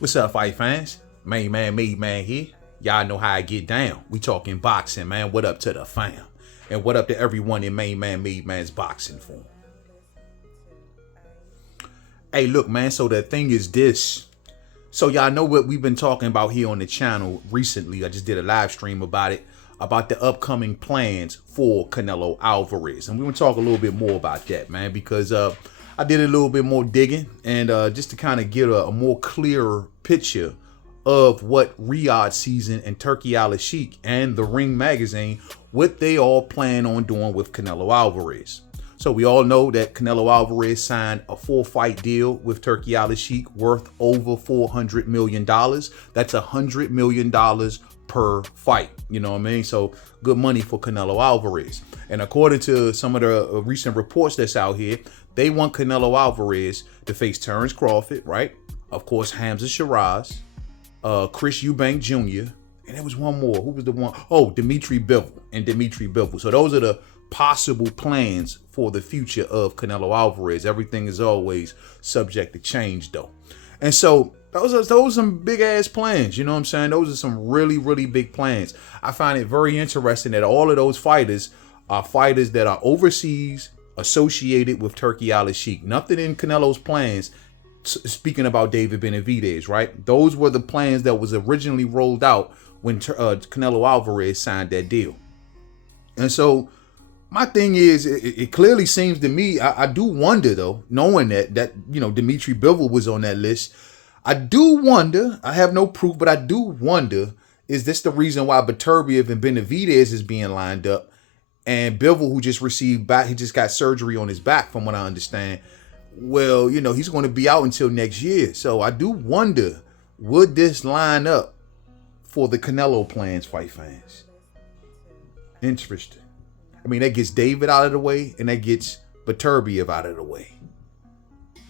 What's up, fight fans? Mainman Mademan here. Y'all know how I get down. We talking boxing, man. What up to the fam? And what up to everyone in Mainman Mademan's boxing form? Hey, look, man. So the thing is this. So y'all know what we've been talking about here on the channel recently. I just did a live stream about it, about the upcoming plans for Canelo Alverez. And we're going to talk a little bit more about that, man, because I did a little bit more digging and just to kind of get a more clearer picture of what Riyadh Season and Turki Al-Sheikh and the Ring Magazine, what they all plan on doing with Canelo Alverez. So we all know that Canelo Alvarez signed a 4-fight deal with Turki Al-Sheikh worth over $400 million. That's $100 million per fight. You know what I mean? So good money for Canelo Alvarez. And according to some of the recent reports that's out here, they want Canelo Alvarez to face Terence Crawford, right? Of course, Hamza Shiraz, Chris Eubank Jr., and there was one more. Who was the one? Oh, Dimitri Bivol. So those are the possible plans for the future of Canelo Alvarez. Everything is always subject to change, though. And so those are some big ass plans. You know what I'm saying? Those are some really, really big plans. I find it very interesting that all of those fighters are fighters that are overseas, associated with Turki Al-Sheikh. Nothing in Canelo's plans. Speaking about David Benavidez, right? Those were the plans that was originally rolled out when Canelo Alvarez signed that deal. And so my thing is, it clearly seems to me, I do wonder though, knowing that you know Dimitri Bivol was on that list. I do wonder. I have no proof, but I do wonder: is this the reason why Beterbiev and Benavidez is being lined up? And Bivol, who just received back, he just got surgery on his back, from what I understand. Well, you know, he's going to be out until next year. So I do wonder, would this line up for the Canelo plans, fight fans? Interesting. I mean, that gets David out of the way, and that gets Beterbiev out of the way.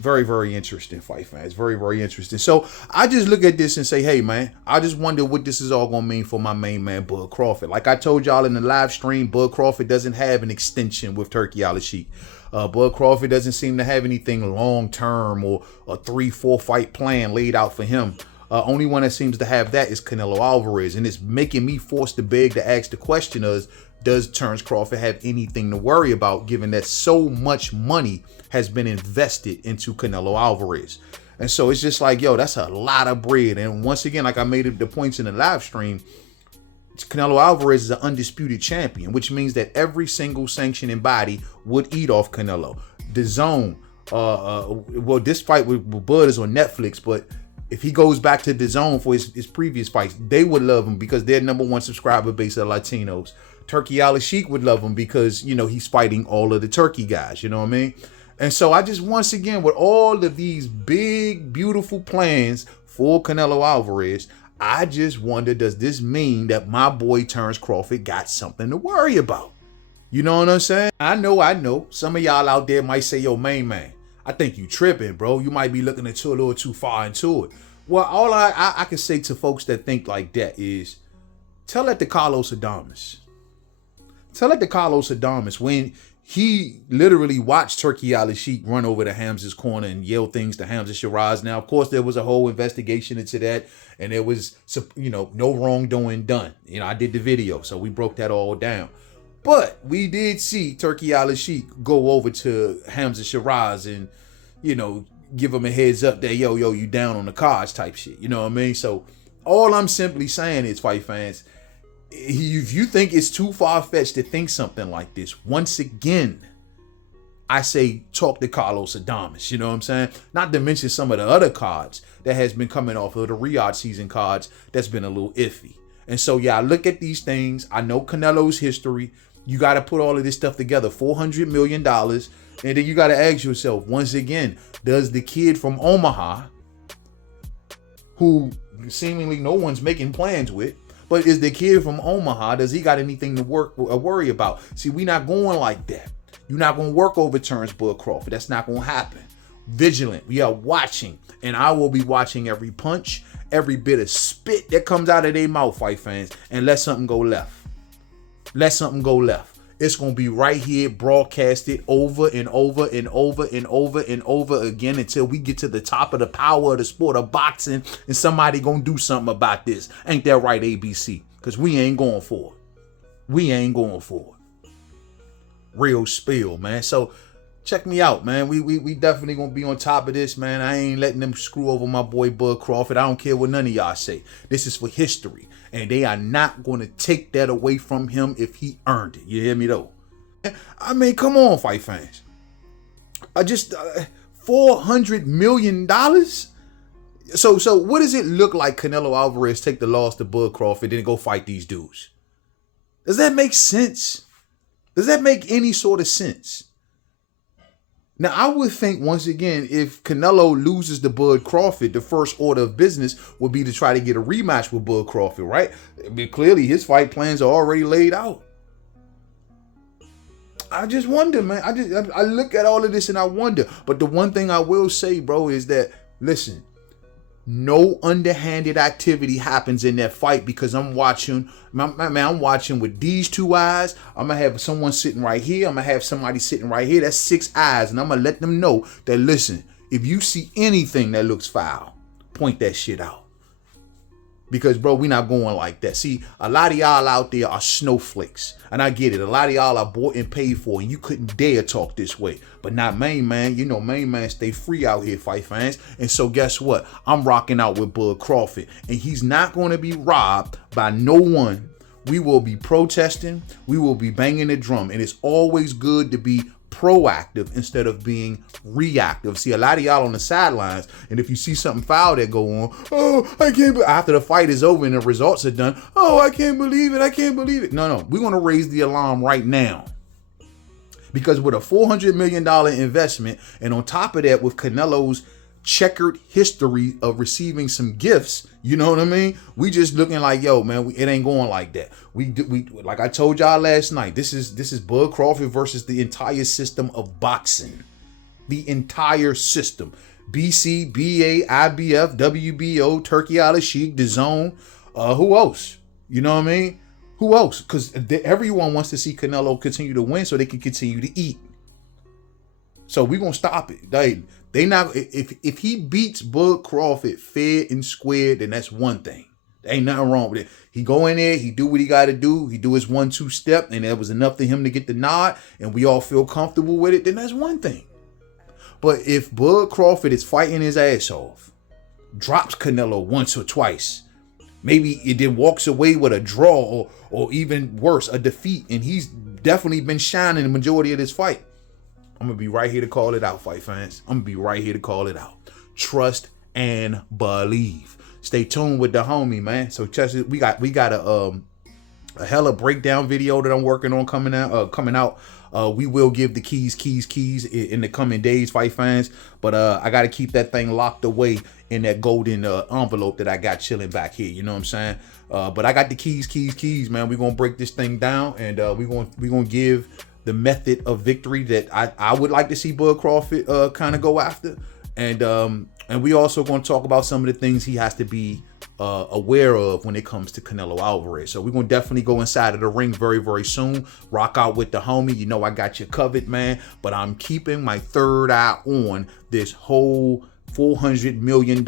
Very, very interesting, fight fans. Very, very interesting. So I just look at this and say, hey, man, I just wonder what this is all going to mean for my main man, Bud Crawford. Like I told y'all in the live stream, Bud Crawford doesn't have an extension with Turki Al-Sheikh. Bud Crawford doesn't seem to have anything long-term or a 3-4 fight plan laid out for him. Only one that seems to have that is Canelo Alvarez. And it's making me forced to beg to ask the question of, does Terence Crawford have anything to worry about, given that so much money has been invested into Canelo Alvarez? And so it's just like, yo, that's a lot of bread. And once again, like I made the points in the live stream, Canelo Alvarez is an undisputed champion, which means that every single sanctioning body would eat off Canelo. The Zone, well, this fight with Bud is on Netflix, but if he goes back to the Zone for his previous fights, they would love him because they're #1 subscriber base of Latinos. Turki Al-Sheikh would love him because, you know, he's fighting all of the Turkey guys, you know what I mean? And so I just, once again, with all of these big, beautiful plans for Canelo Alvarez, I just wonder, does this mean that my boy Terence Crawford got something to worry about? You know what I'm saying? I know. Some of y'all out there might say, yo, main man, I think you tripping, bro. You might be looking into a little too far into it. Well, all I can say to folks that think like that is, tell that to Carlos Adames. Tell that to Carlos Adames when he literally watched Turki Al-Sheikh run over to Hamza's corner and yell things to Hamza Shiraz. Now, of course, there was a whole investigation into that, and there was, you know, no wrongdoing done. You know, I did the video, so we broke that all down. But we did see Turki Al-Sheikh go over to Hamza Shiraz and, you know, give him a heads up that, yo, you down on the cards type shit. You know what I mean? So all I'm simply saying is, fight fans, if you think it's too far-fetched to think something like this, once again, I say talk to Carlos Adames, you know what I'm saying? Not to mention some of the other cards that has been coming off of the Riyadh season cards that's been a little iffy. And so, yeah, I look at these things. I know Canelo's history. You got to put all of this stuff together, $400 million. And then you got to ask yourself, once again, does the kid from Omaha, who seemingly no one's making plans with, but is the kid from Omaha, does he got anything to worry about? See, we not going like that. You're not going to work over Terence Bud Crawford. That's not going to happen. Vigilant. We are watching. And I will be watching every punch, every bit of spit that comes out of their mouth, fight fans. And let something go left. Let something go left. It's going to be right here broadcasted over and over and over and over and over again until we get to the top of the power of the sport of boxing and somebody going to do something about this. Ain't that right, ABC? Because we ain't going for it. We ain't going for it. Real spill, man. So check me out, man. We definitely going to be on top of this, man. I ain't letting them screw over my boy Bud Crawford. I don't care what none of y'all say. This is for history. And they are not going to take that away from him if he earned it. You hear me, though? I mean, come on, fight fans. I just $400 million? So what does it look like Canelo Alvarez take the loss to Bud Crawford and go fight these dudes? Does that make sense? Does that make any sort of sense? Now, I would think, once again, if Canelo loses to Bud Crawford, the first order of business would be to try to get a rematch with Bud Crawford, right? I mean, clearly, his fight plans are already laid out. I just wonder, man. I look at all of this and I wonder. But the one thing I will say, bro, is that, listen, no underhanded activity happens in that fight because I'm watching, I'm watching with these two eyes. I'm going to have someone sitting right here. I'm going to have somebody sitting right here. That's 6 eyes. And I'm going to let them know that, listen, if you see anything that looks foul, point that shit out. Because, bro, we not going like that. See, a lot of y'all out there are snowflakes. And I get it. A lot of y'all are bought and paid for, and you couldn't dare talk this way. But not Mainman. You know, Mainman stay free out here, fight fans. And so guess what? I'm rocking out with Bud Crawford. And he's not going to be robbed by no one. We will be protesting. We will be banging the drum. And it's always good to be proactive instead of being reactive. See, a lot of y'all on the sidelines, and if you see something foul that go on, oh, I can't believe, after the fight is over and the results are done, oh, I can't believe it, I can't believe it. No, we're going to raise the alarm right now. Because with a $400 million investment, and on top of that, with Canelo's checkered history of receiving some gifts, you know what I mean? We just looking like, yo, man, it ain't going like that. We like I told y'all last night, this is Bud Crawford versus the entire system of boxing. The entire system. BC, BA, IBF, WBO, Turkey Al-Sheikh, DAZN. Who else? You know what I mean? Who else? Because everyone wants to see Canelo continue to win so they can continue to eat. So we're gonna stop it. They not, if he beats Bud Crawford fair and square, then that's one thing. There ain't nothing wrong with it. He go in there, he do what he got to do. He do his 1-2 step, and that was enough for him to get the nod, and we all feel comfortable with it. Then that's one thing. But if Bud Crawford is fighting his ass off, drops Canelo once or twice, maybe it then walks away with a draw or even worse, a defeat, and he's definitely been shining the majority of this fight, I'm going to be right here to call it out, fight fans. I'm going to be right here to call it out. Trust and believe. Stay tuned with the homie, man. So we got a hella breakdown video that I'm working on coming out. We will give the keys in the coming days, fight fans. But I got to keep that thing locked away in that golden envelope that I got chilling back here. You know what I'm saying? But I got the keys, man. We're going to break this thing down, and we're going to give the method of victory that I would like to see Bud Crawford kind of go after. And we also going to talk about some of the things he has to be aware of when it comes to Canelo Alvarez. So we're going to definitely go inside of the ring very, very soon. Rock out with the homie. You know I got you covered, man. But I'm keeping my third eye on this whole $400 million.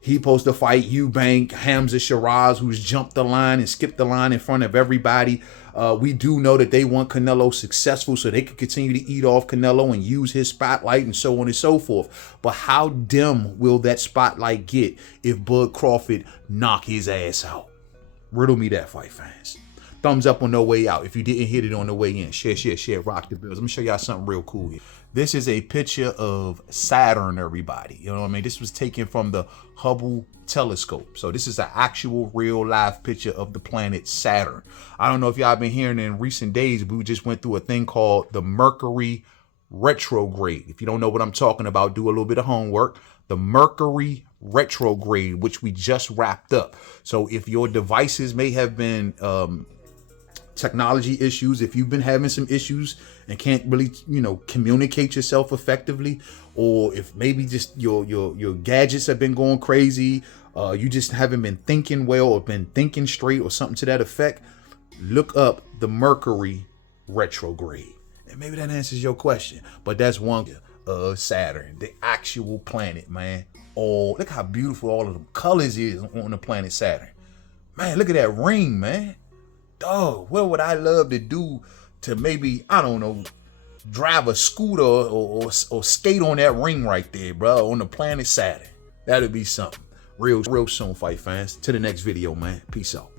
He supposed to fight Eubank, Hamza Shiraz, who's jumped the line and skipped the line in front of everybody. We do know that they want Canelo successful so they can continue to eat off Canelo and use his spotlight and so on and so forth. But how dim will that spotlight get if Bud Crawford knock his ass out? Riddle me that, fight fans. Thumbs up on the way out. If you didn't hit it on the way in, share, rock the bills. Let me show y'all something real cool here. This is a picture of Saturn, everybody. You know what I mean? This was taken from the Hubble telescope. So this is an actual real live picture of the planet Saturn. I don't know if y'all been hearing in recent days, we just went through a thing called the Mercury retrograde. If you don't know what I'm talking about, do a little bit of homework. The Mercury retrograde, which we just wrapped up. So if your devices may have been technology issues, if you've been having some issues and can't really, communicate yourself effectively, or if maybe just your gadgets have been going crazy, you just haven't been thinking well or been thinking straight or something to that effect, look up the Mercury retrograde. And maybe that answers your question. But that's one of Saturn, the actual planet, man. Oh, look how beautiful all of the colors is on the planet Saturn. Man, look at that ring, man. Dog, what would I love to do to maybe, I don't know, drive a scooter or skate on that ring right there, bro, on the planet Saturn. That'd be something. Real soon, fight fans. To the next video, man. Peace out.